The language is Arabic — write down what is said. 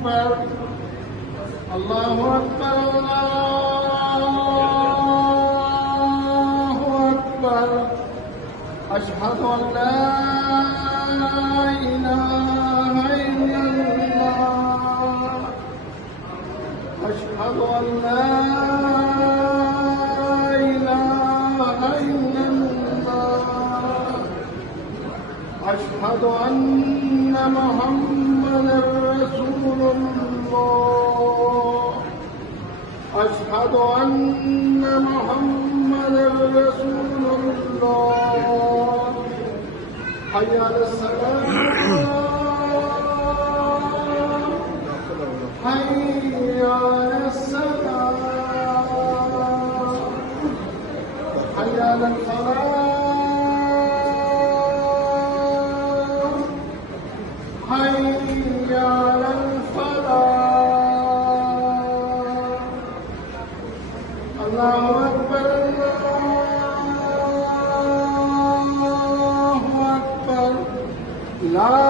أكبر الله أكبر الله أكبر أشهد أن لا إله إلا الله أشهد أن لا إله إلا الله أشهد أن محمدا رسول الله أشهد أن محمدا رسول الله حي على الصلاة حي على الصلاة حي على الفلاح حي على الفلاح الله أكبر الله أكبر لا